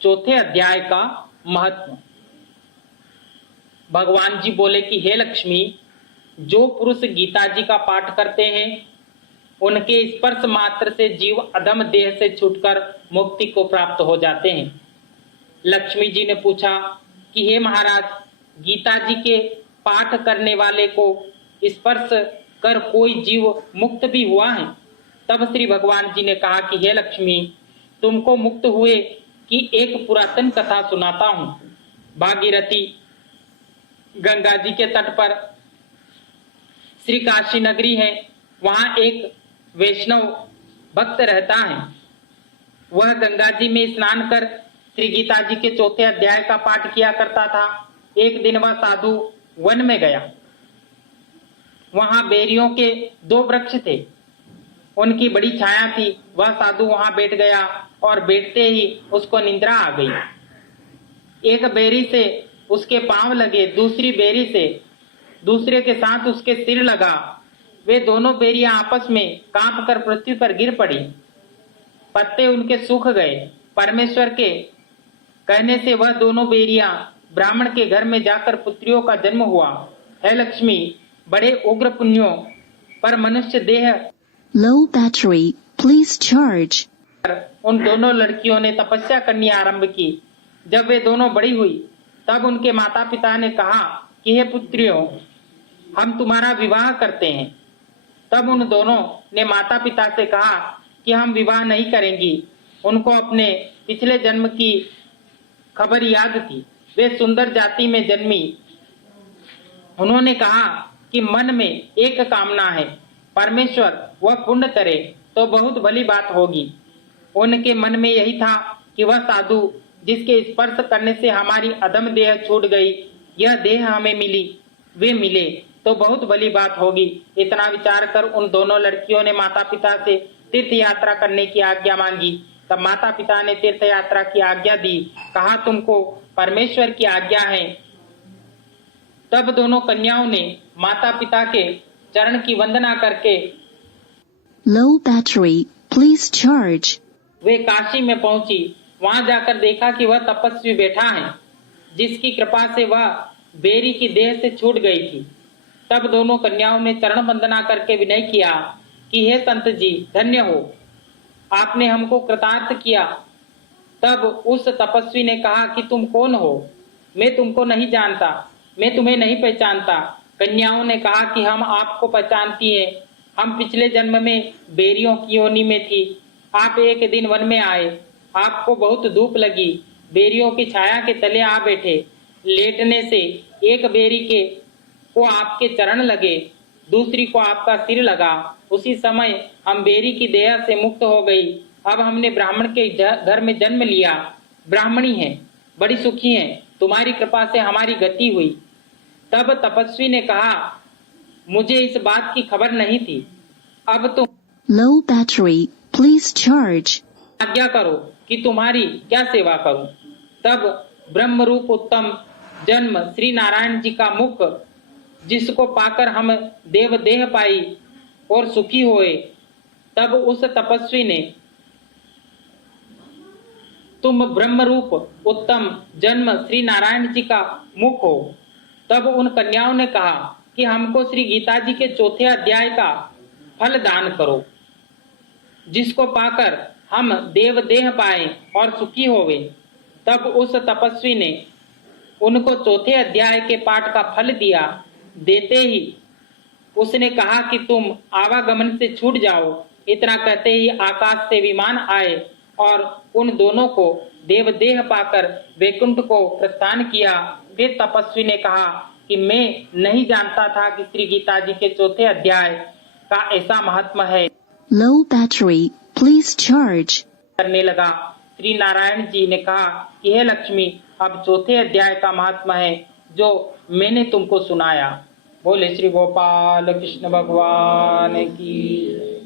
चौथे अध्याय का महत्व। भगवान जी बोले कि हे लक्ष्मी, जो पुरुष गीता जी का पाठ करते हैं उनके स्पर्श मात्र से जीव अधम देह से छूटकर मुक्ति को प्राप्त हो जाते हैं। लक्ष्मी जी ने पूछा कि हे महाराज, गीता जी के पाठ करने वाले को स्पर्श कर कोई जीव मुक्त भी हुआ है? तब श्री भगवान जी ने कहा कि हे लक्ष्मी, तुमको मुक्त हुए की एक पुरातन कथा सुनाता हूं। भागीरथी गंगा जी के तट पर श्री काशी नगरी है। वहां एक वैष्णव भक्त रहता है। वह गंगा जी में स्नान कर श्री गीता जी के चौथे अध्याय का पाठ किया करता था। एक दिन वह साधु वन में गया। वहां बेरियों के 2 वृक्ष थे, उनकी बड़ी छाया थी। वह साधु वहां बैठ गया और बैठते ही उसको निद्रा आ गई। एक बेरी से उसके पांव लगे, दूसरी बेरी से दूसरे के साथ उसके सिर लगा। वे दोनों बेरियां आपस में कांप कर पृथ्वी पर गिर पड़ी। पत्ते उनके सूख गए। परमेश्वर के कहने से वह दोनों बेरियां ब्राह्मण के घर में जाकर पुत्रियों का जन्म हुआ। हे लक्ष्मी, बड़े उग्र पुण्यों पर मनुष्य देह Low battery, please charge. उन दोनों लड़कियों ने तपस्या करनी आरंभ की। जब वे दोनों बड़ी हुई तब उनके माता पिता ने कहा कि हे पुत्रियों, हम तुम्हारा विवाह करते हैं। तब उन दोनों ने माता पिता से कहा कि हम विवाह नहीं करेंगी। उनको अपने पिछले जन्म की खबर याद थी। वे सुंदर जाति में जन्मी। उन्होंने कहा कि मन में एक कामना है, परमेश्वर वह पूर्ण करे तो बहुत भली बात होगी। उनके मन में यही था कि वह साधु जिसके स्पर्श करने से हमारी अधम देह छूट गई, यह देह हमें मिली, वे मिले तो बहुत भली बात होगी। इतना विचार कर उन दोनों लड़कियों ने माता पिता से तीर्थ यात्रा करने की आज्ञा मांगी। तब माता पिता ने तीर्थ यात्रा की आज्ञा दी। कहा तुमको परमेश्वर की आज्ञा है। तब दोनों कन्याओं ने माता पिता के चरण की वंदना करके Low battery, please charge. वे काशी में पहुंची। वहां जाकर देखा कि वह तपस्वी बैठा है, जिसकी कृपा से वह बेरी की देह से छूट गई थी। तब दोनों कन्याओं ने चरण वंदना करके विनय किया कि हे संत जी, धन्य हो, आपने हमको कृतार्थ किया। तब उस तपस्वी ने कहा कि तुम कौन हो? मैं तुमको नहीं जानता, मैं तुम्हें नहीं पहचानता। कन्याओं ने कहा कि हम आपको पहचानती हैं। हम पिछले जन्म में बेरियों की योनि में थी। आप एक दिन वन में आए, आपको बहुत धूप लगी, बेरियों की छाया के तले आ बैठे। लेटने से एक बेरी के को आपके चरण लगे, दूसरी को आपका सिर लगा। उसी समय हम बेरी की देह से मुक्त हो गई। अब हमने ब्राह्मण के घर में जन्म लिया। ब्राह्मणी है, बड़ी सुखी है। तुम्हारी कृपा से हमारी गति हुई। तब तपस्वी ने कहा, मुझे इस बात की खबर नहीं थी। अब तुम Low battery, please charge. आज्ञा करो कि तुम्हारी क्या सेवा करूं। तब ब्रह्म रूप उत्तम जन्म श्री नारायण जी का मुख, जिसको पाकर हम देव देह पाई और सुखी हुए। तब उस तपस्वी ने, तुम ब्रह्म रूप उत्तम जन्म श्री नारायण जी का मुख हो। तब उन कन्याओं ने कहा कि हमको श्री गीता जी के चौथे अध्याय का फल दान करो, जिसको पाकर हम देव देह पाए और सुखी होवे। तब उस तपस्वी ने उनको चौथे अध्याय के पाठ का फल दिया। देते ही उसने कहा कि तुम आवागमन से छूट जाओ। इतना कहते ही आकाश से विमान आए और उन दोनों को देव देह पाकर वैकुंठ को प्रस्थान किया। फिर तपस्वी ने कहा कि मैं नहीं जानता था कि श्री गीता जी के चौथे अध्याय का ऐसा महात्मा है। Low battery, please charge. करने लगा। श्री नारायण जी ने कहा कि हे लक्ष्मी, अब चौथे अध्याय का महात्मा है जो मैंने तुमको सुनाया। बोले श्री गोपाल कृष्ण भगवान की।